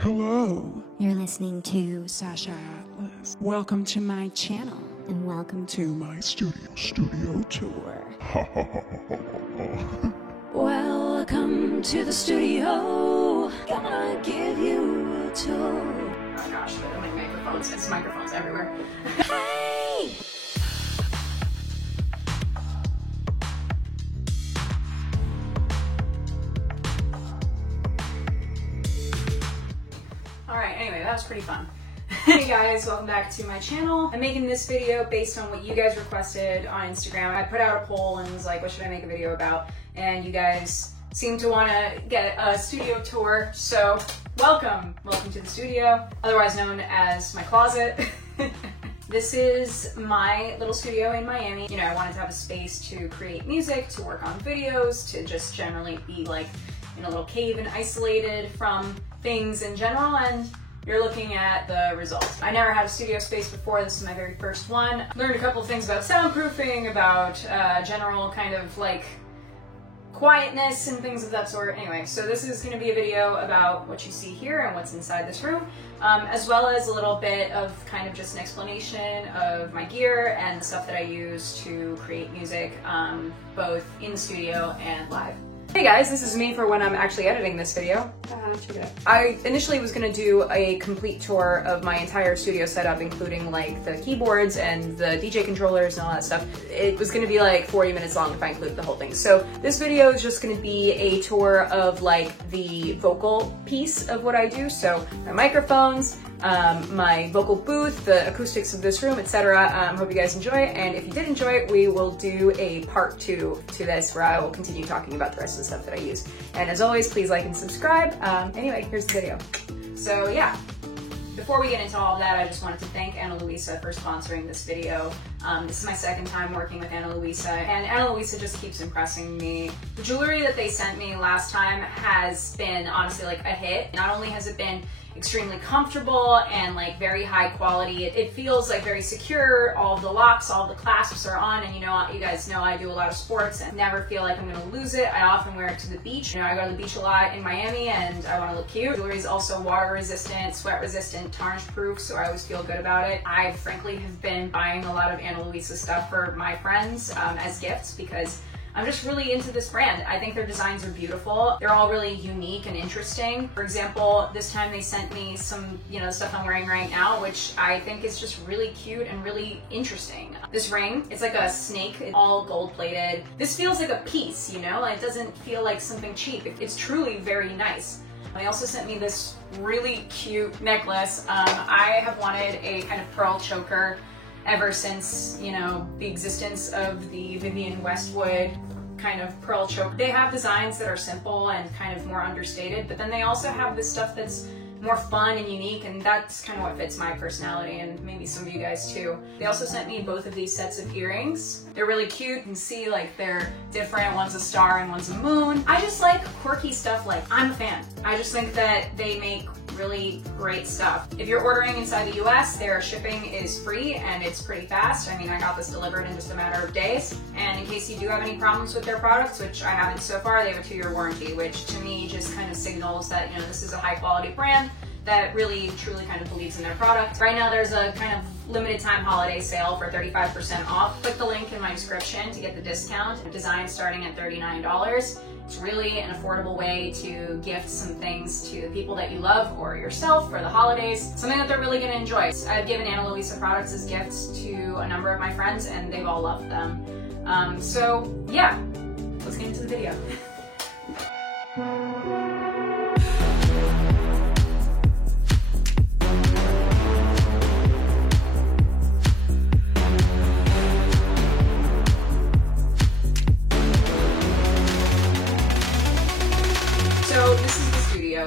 Hello, You're listening to Sasha Atlas. Welcome to my channel and welcome to my studio tour. Welcome to the studio. Gonna give you a tour. Oh gosh, there are like microphones. It's microphones everywhere. Hey! Alright, anyway, that was pretty fun. Hey guys, welcome back to my channel. I'm making this video based on what you guys requested on Instagram. I put out a poll and was like, what should I make a video about? And you guys seem to want to get a studio tour, so welcome to the studio, otherwise known as my closet. This is my little studio in Miami. You know, I wanted to have a space to create music, to work on videos, to just generally be like in a little cave and isolated from things in general, and you're looking at the results. I never had a studio space before. This is my very first one. Learned a couple of things about soundproofing, about general kind of like quietness and things of that sort. Anyway, so this is going to be a video about what you see here and what's inside this room, as well as a little bit of kind of just an explanation of my gear and the stuff that I use to create music, both in the studio and live. Hey guys, this is me for when I'm actually editing this video. Check it out. I initially was going to do a complete tour of my entire studio setup, including like the keyboards and the DJ controllers and all that stuff. It was going to be like 40 minutes long if I included the whole thing. So this video is just going to be a tour of like the vocal piece of what I do. So my microphones, my vocal booth, the acoustics of this room, etc. Hope you guys enjoy it, and if you did enjoy it, we will do a part 2 to this where I will continue talking about the rest of the stuff that I use. And as always, please like and subscribe. Anyway, here's the video. So yeah, before we get into all of that, I just wanted to thank Ana Luisa for sponsoring this video. This is my second time working with Ana Luisa, and Ana Luisa just keeps impressing me. The jewelry that they sent me last time has been honestly like a hit. Not only has it been extremely comfortable and like very high quality, it feels like very secure. All of the locks, all of the clasps are on, and you know, you guys know I do a lot of sports and never feel like I'm gonna lose it. I often wear it to the beach. You know, I go to the beach a lot in Miami and I want to look cute. Jewelry is also water resistant, sweat resistant, tarnish proof, so I always feel good about it. I frankly have been buying a lot of Ana Luisa stuff for my friends as gifts because I'm just really into this brand. I think their designs are beautiful. They're all really unique and interesting. For example, this time they sent me some, you know, stuff I'm wearing right now, which I think is just really cute and really interesting. This ring, it's like a snake, it's all gold plated. This feels like a piece, you know? It doesn't feel like something cheap. It's truly very nice. They also sent me this really cute necklace. I have wanted a kind of pearl choker ever since, you know, the existence of the Vivienne Westwood kind of pearl choker. They have designs that are simple and kind of more understated, but then they also have this stuff that's more fun and unique, and that's kind of what fits my personality and maybe some of you guys too. They also sent me both of these sets of earrings. They're really cute. You can see like they're different. One's a star and one's a moon. I just like quirky stuff. Like, I'm a fan. I just think that they make really great stuff. If you're ordering inside the US, their shipping is free and it's pretty fast. I mean, I got this delivered in just a matter of days. And in case you do have any problems with their products, which I haven't so far, they have a 2-year warranty, which to me just kind of signals that, you know, this is a high quality brand that really truly kind of believes in their product. Right now there's a kind of limited time holiday sale for 35% off. Click the link in my description to get the discount. The design starting at $39. It's really an affordable way to gift some things to the people that you love or yourself for the holidays, something that they're really going to enjoy. I've given Ana Luisa products as gifts to a number of my friends and they've all loved them. So yeah, let's get into the video.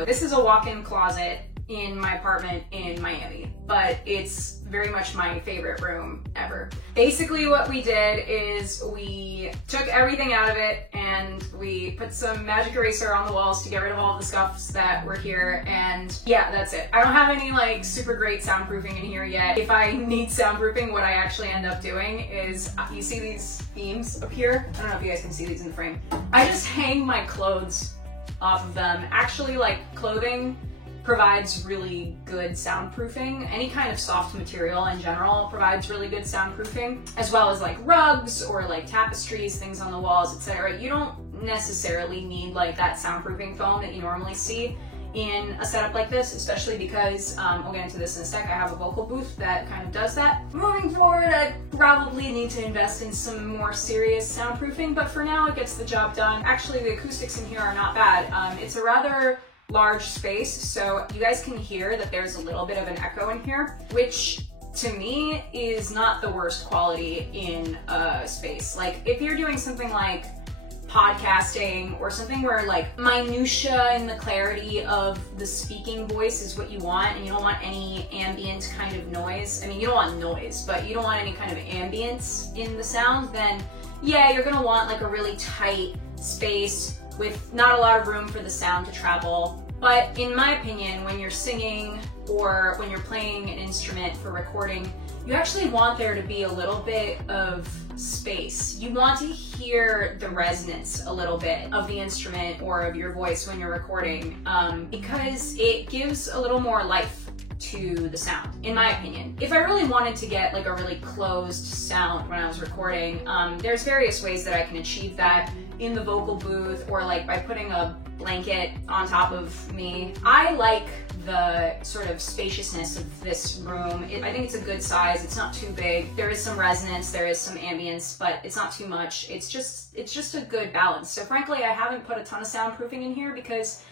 This is a walk-in closet in my apartment in Miami, but it's very much my favorite room ever. Basically what we did is we took everything out of it and we put some magic eraser on the walls to get rid of all the scuffs that were here, and yeah, that's it. I don't have any like super great soundproofing in here yet. If I need soundproofing, what I actually end up doing is, you see these beams up here? I don't know if you guys can see these in the frame. I just hang my clothes off of them. Actually, like, clothing provides really good soundproofing. Any kind of soft material in general provides really good soundproofing, as well as like rugs or like tapestries, things on the walls, etc. You don't necessarily need like that soundproofing foam that you normally see in a setup like this, especially because, we'll get into this in a sec, I have a vocal booth that kind of does that. Moving forward, I probably need to invest in some more serious soundproofing, but for now it gets the job done. Actually, the acoustics in here are not bad. It's a rather large space, so you guys can hear that there's a little bit of an echo in here, which to me is not the worst quality in a space. Like if you're doing something like podcasting or something where like minutia and the clarity of the speaking voice is what you want, and you don't want any ambient kind of noise. I mean, you don't want noise, but you don't want any kind of ambience in the sound, then yeah, you're gonna want like a really tight space with not a lot of room for the sound to travel. But in my opinion, when you're singing or when you're playing an instrument for recording, you actually want there to be a little bit of space. You want to hear the resonance a little bit of the instrument or of your voice when you're recording, because it gives a little more life to the sound, in my opinion. If I really wanted to get like a really closed sound when I was recording, there's various ways that I can achieve that in the vocal booth or like by putting a blanket on top of me. I like the sort of spaciousness of this room. I think it's a good size. It's not too big. There is some resonance, there is some ambience, but it's not too much. It's just a good balance. So frankly, I haven't put a ton of soundproofing in here because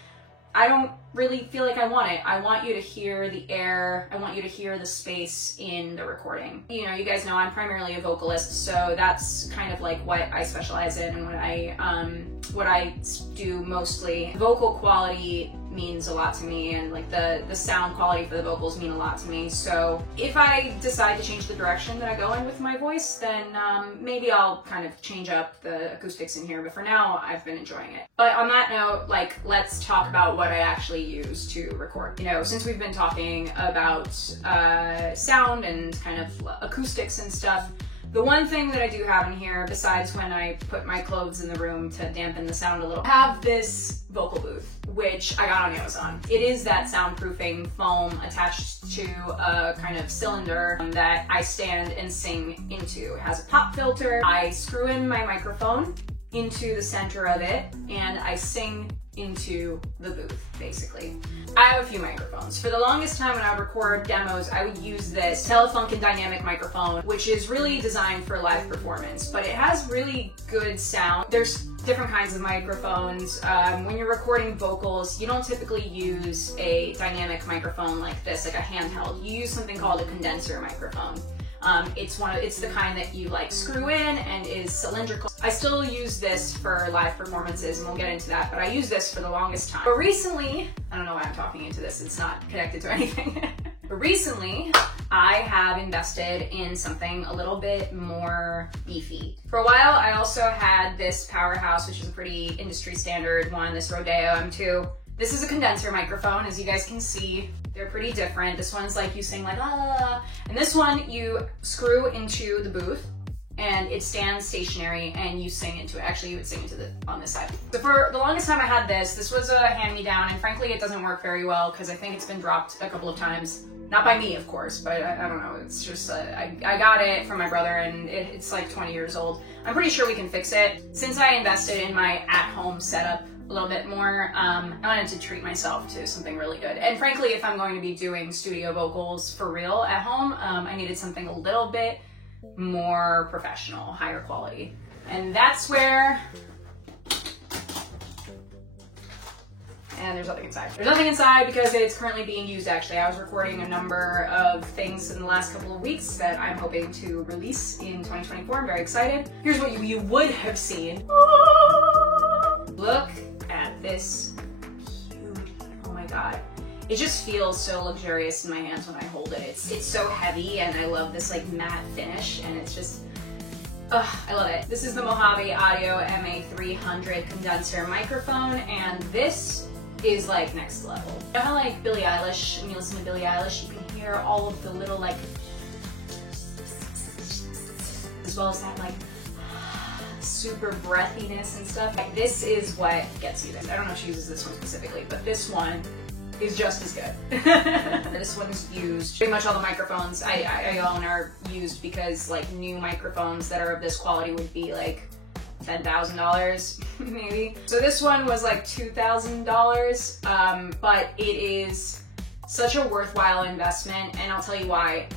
I don't really feel like I want it. I want you to hear the air. I want you to hear the space in the recording. You know, you guys know I'm primarily a vocalist, so that's kind of like what I specialize in and what I do mostly. Vocal quality means a lot to me, and like the sound quality for the vocals mean a lot to me. So if I decide to change the direction that I go in with my voice, then maybe I'll kind of change up the acoustics in here, but for now I've been enjoying it. But on that note, like, let's talk about what I actually use to record. You know, since we've been talking about sound and kind of acoustics and stuff, the one thing that I do have in here, besides when I put my clothes in the room to dampen the sound a little, I have this vocal booth, which I got on Amazon. It is that soundproofing foam attached to a kind of cylinder that I stand and sing into. It has a pop filter. I screw in my microphone into the center of it and I sing into the booth, basically. I have a few microphones. For the longest time when I would record demos, I would use this Telefunken dynamic microphone, which is really designed for live performance, but it has really good sound. There's different kinds of microphones. When you're recording vocals, you don't typically use a dynamic microphone like this, like a handheld. You use something called a condenser microphone. It's the kind that you like screw in and is cylindrical. I still use this for live performances, and we'll get into that, but I use this for the longest time. But recently, I don't know why I'm talking into this, it's not connected to anything. But recently, I have invested in something a little bit more beefy. For a while, I also had this Powerhouse, which is a pretty industry standard one, this Rodeo M2. This is a condenser microphone, as you guys can see. They're pretty different. This one's like you sing like ah, and this one you screw into the booth and it stands stationary and you sing into it. Actually, you would sing into on this side. So for the longest time I had this was a hand-me-down, and frankly it doesn't work very well because I think it's been dropped a couple of times. Not by me, of course, but I don't know. It's just, I got it from my brother and it's like 20 years old. I'm pretty sure we can fix it. Since I invested in my at-home setup a little bit more, I wanted to treat myself to something really good. And frankly, if I'm going to be doing studio vocals for real at home, I needed something a little bit more professional, higher quality. And that's where, and there's nothing inside. There's nothing inside because it's currently being used, actually. I was recording a number of things in the last couple of weeks that I'm hoping to release in 2024. I'm very excited. Here's what you would have seen. Look at this beauty. Oh my god. It just feels so luxurious in my hands when I hold it. It's so heavy, and I love this like matte finish, and it's just, I love it. This is the Mojave Audio MA300 condenser microphone, and this is like next level. You know how like Billie Eilish, when you listen to Billie Eilish, you can hear all of the little like, as well as that like super breathiness and stuff. Like, this is what gets you there. I don't know if she uses this one specifically, but this one is just as good. This one's used. Pretty much all the microphones I own are used because like new microphones that are of this quality would be like $10,000 maybe. So this one was like $2,000, but it is such a worthwhile investment, and I'll tell you why.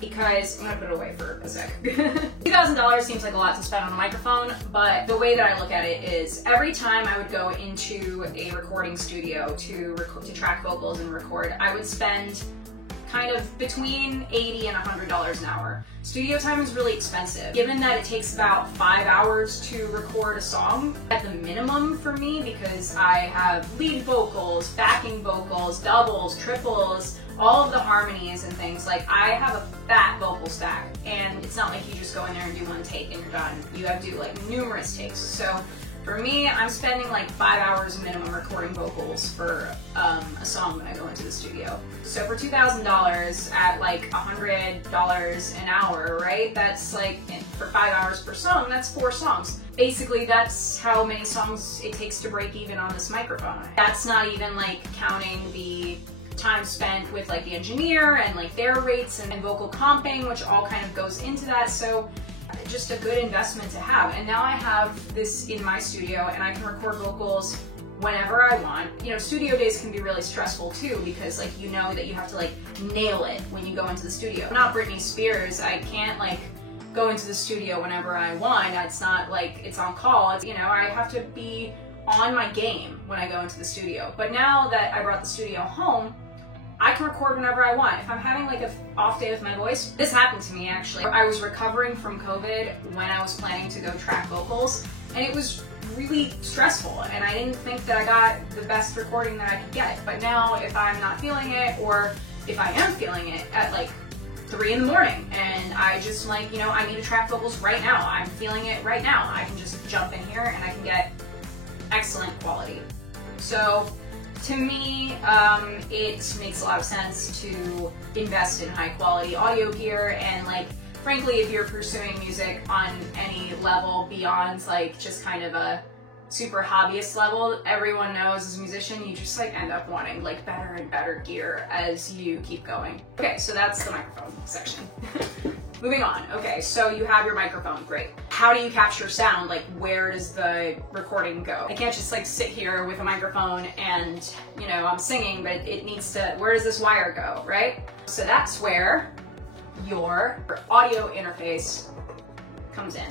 Because I'm gonna put it away for a sec. $2,000 seems like a lot to spend on a microphone, but the way that I look at it is every time I would go into a recording studio to track vocals and record, I would spend kind of between $80 and $100 an hour. Studio time is really expensive. Given that it takes about 5 hours to record a song at the minimum for me, because I have lead vocals, backing vocals, doubles, triples, all of the harmonies and things. Like, I have a fat vocal stack, and it's not like you just go in there and do one take and you're done. You have to do like numerous takes. So for me, I'm spending like 5 hours minimum recording vocals for a song when I go into the studio. So for $2,000 at like $100 an hour, right? That's like, for 5 hours per song, that's 4 songs. Basically, that's how many songs it takes to break even on this microphone. That's not even like counting the time spent with like the engineer and like their rates and vocal comping, which all kind of goes into that. So just a good investment to have. And now I have this in my studio and I can record vocals whenever I want. You know, studio days can be really stressful too, because like, you know that you have to like nail it when you go into the studio. I'm not Britney Spears. I can't like go into the studio whenever I want. It's not like it's on call. It's, you know, I have to be on my game when I go into the studio. But now that I brought the studio home, I can record whenever I want. If I'm having like an off day with my voice, this happened to me actually. I was recovering from COVID when I was planning to go track vocals, and it was really stressful, and I didn't think that I got the best recording that I could get. But now if I'm not feeling it, or if I am feeling it at like 3 in the morning and I just like, you know, I need to track vocals right now, I'm feeling it right now, I can just jump in here and I can get excellent quality. So to me, it makes a lot of sense to invest in high quality audio gear, and like, frankly, if you're pursuing music on any level beyond like just kind of a super hobbyist level, everyone knows as a musician, you just like end up wanting like better and better gear as you keep going. Okay, so that's the microphone section. Moving on. Okay, so you have your microphone, great. How do you capture sound? Like, where does the recording go? I can't just like sit here with a microphone and, you know, I'm singing, but it needs to, where does this wire go, right? So that's where your audio interface comes in.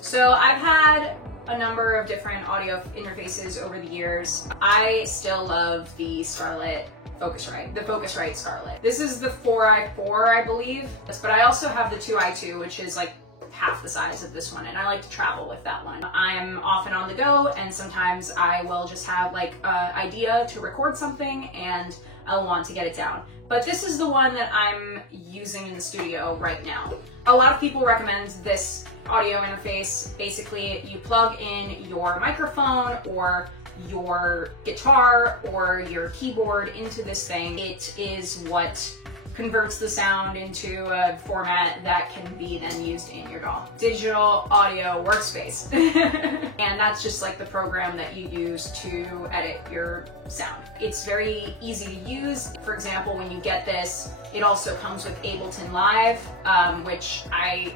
So I've had a number of different audio interfaces over the years. I still love the Scarlett Focusrite, the Focusrite Scarlett. This is the 4i4, I believe, but I also have the 2i2, which is like half the size of this one, and I like to travel with that one. I'm often on the go, and sometimes I will just have like an idea to record something and I'll want to get it down. But this is the one that I'm using in the studio right now. A lot of people recommend this audio interface. Basically, you plug in your microphone or your guitar or your keyboard into this thing. It is what converts the sound into a format that can be then used in your DAW. Digital Audio Workspace. And that's just like the program that you use to edit your sound. It's very easy to use. For example, when you get this, it also comes with Ableton Live, which I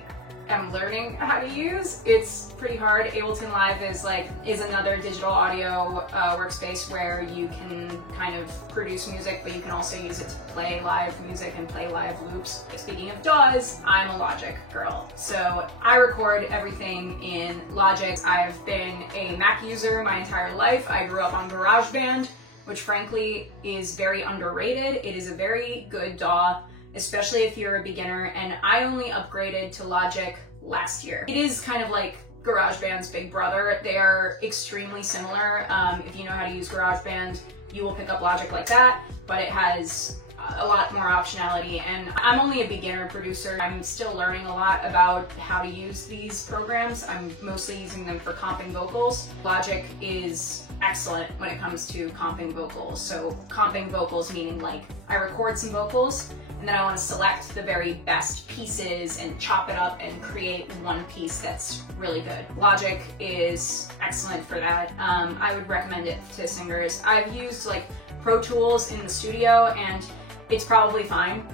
am learning how to use. It's pretty hard. Ableton Live is another digital audio workspace where you can kind of produce music, but you can also use it to play live music and play live loops. Speaking of DAWs, I'm a Logic girl, so I record everything in Logic. I've been a Mac user my entire life. I grew up on GarageBand, which frankly is very underrated. It is a very good DAW, especially if you're a beginner, and I only upgraded to Logic last year. It is kind of like GarageBand's big brother. They are extremely similar. If you know how to use GarageBand, you will pick up Logic like that, but it has a lot more optionality, and I'm only a beginner producer. I'm still learning a lot about how to use these programs. I'm mostly using them for comping vocals. Logic is excellent when it comes to comping vocals. So comping vocals meaning like I record some vocals and then I want to select the very best pieces and chop it up and create one piece that's really good. Logic is excellent for that. I would recommend it to singers. I've used like Pro Tools in the studio, and it's probably fine.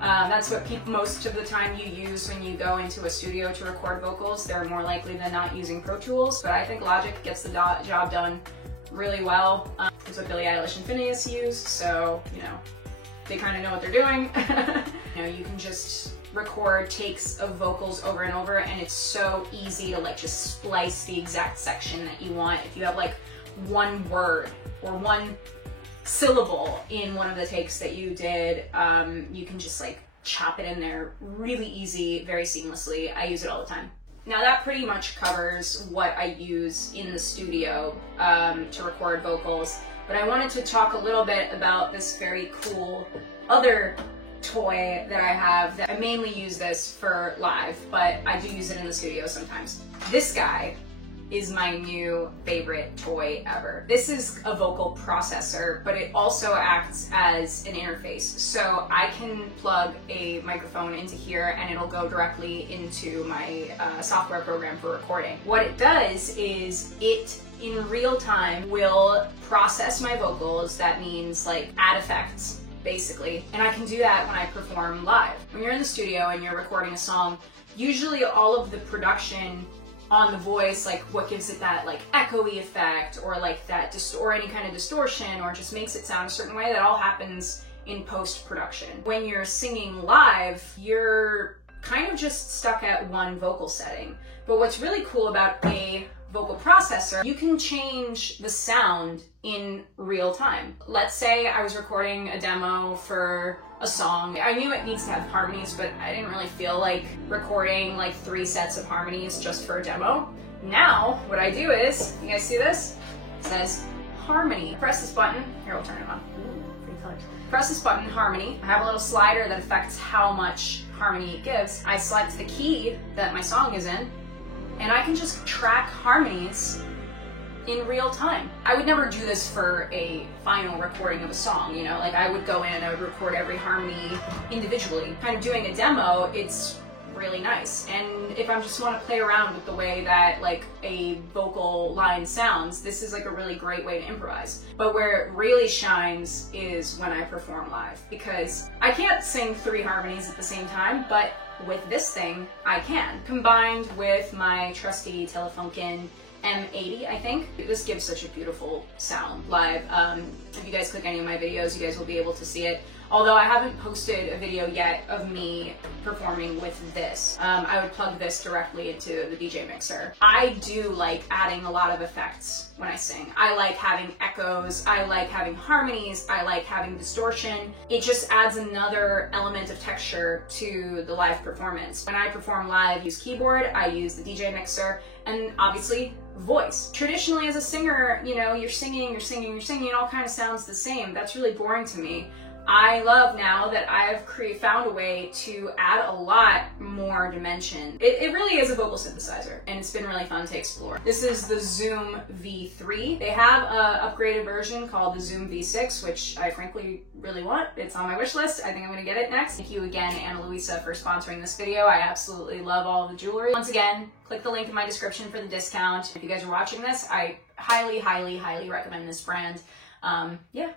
That's what most of the time you use when you go into a studio to record vocals. They're more likely than not using Pro Tools, but I think Logic gets the job done really well. It's what Billie Eilish and Phineas use, so, you know, they kind of know what they're doing. You know, you can just record takes of vocals over and over, and it's so easy to like just splice the exact section that you want. If you have like one word or one syllable in one of the takes that you did, you can just like chop it in there really easy, very seamlessly. I use it all the time. Now that pretty much covers what I use in the studio to record vocals, but I wanted to talk a little bit about this very cool other toy that I have. That I mainly use this for live, but I do use it in the studio sometimes. This guy is my new favorite toy ever. This is a vocal processor, but it also acts as an interface. So I can plug a microphone into here and it'll go directly into my software program for recording. What it does is it, in real time, will process my vocals. That means like add effects, basically. And I can do that when I perform live. When you're in the studio and you're recording a song, usually all of the production on the voice, like what gives it that like echoey effect, or like that or any kind of distortion, or just makes it sound a certain way, that all happens in post-production. When you're singing live, you're kind of just stuck at one vocal setting. But what's really cool about a vocal processor, you can change the sound in real time. Let's say I was recording a demo for a song. I knew it needs to have harmonies, but I didn't really feel like recording like 3 sets of harmonies just for a demo. Now, what I do is, you guys see this? It says harmony. Press this button. Here, we'll turn it on. Ooh, pretty color. Press this button, harmony. I have a little slider that affects how much harmony it gives. I select the key that my song is in, and I can just track harmonies in real time. I would never do this for a final recording of a song, you know, like I would go in and I would record every harmony individually. Kind of doing a demo, it's really nice. And if I just want to play around with the way that like a vocal line sounds, this is like a really great way to improvise. But where it really shines is when I perform live, because I can't sing 3 harmonies at the same time, but with this thing, I can. Combined with my trusty Telefunken M80, I think. This gives such a beautiful sound live. If you guys click any of my videos, you guys will be able to see it. Although I haven't posted a video yet of me performing with this. I would plug this directly into the DJ mixer. I do like adding a lot of effects when I sing. I like having echoes, I like having harmonies, I like having distortion. It just adds another element of texture to the live performance. When I perform live, I use keyboard, I use the DJ mixer, and obviously voice. Traditionally as a singer, you know, you're singing, it all kind of sounds the same. That's really boring to me. I love now that I've found a way to add a lot more dimension. It really is a vocal synthesizer, and it's been really fun to explore. This is the Zoom V3. They have an upgraded version called the Zoom V6, which I frankly really want. It's on my wish list. I think I'm gonna get it next. Thank you again, Ana Luisa, for sponsoring this video. I absolutely love all the jewelry. Once again, click the link in my description for the discount. If you guys are watching this, I highly, highly, highly recommend this brand. Yeah.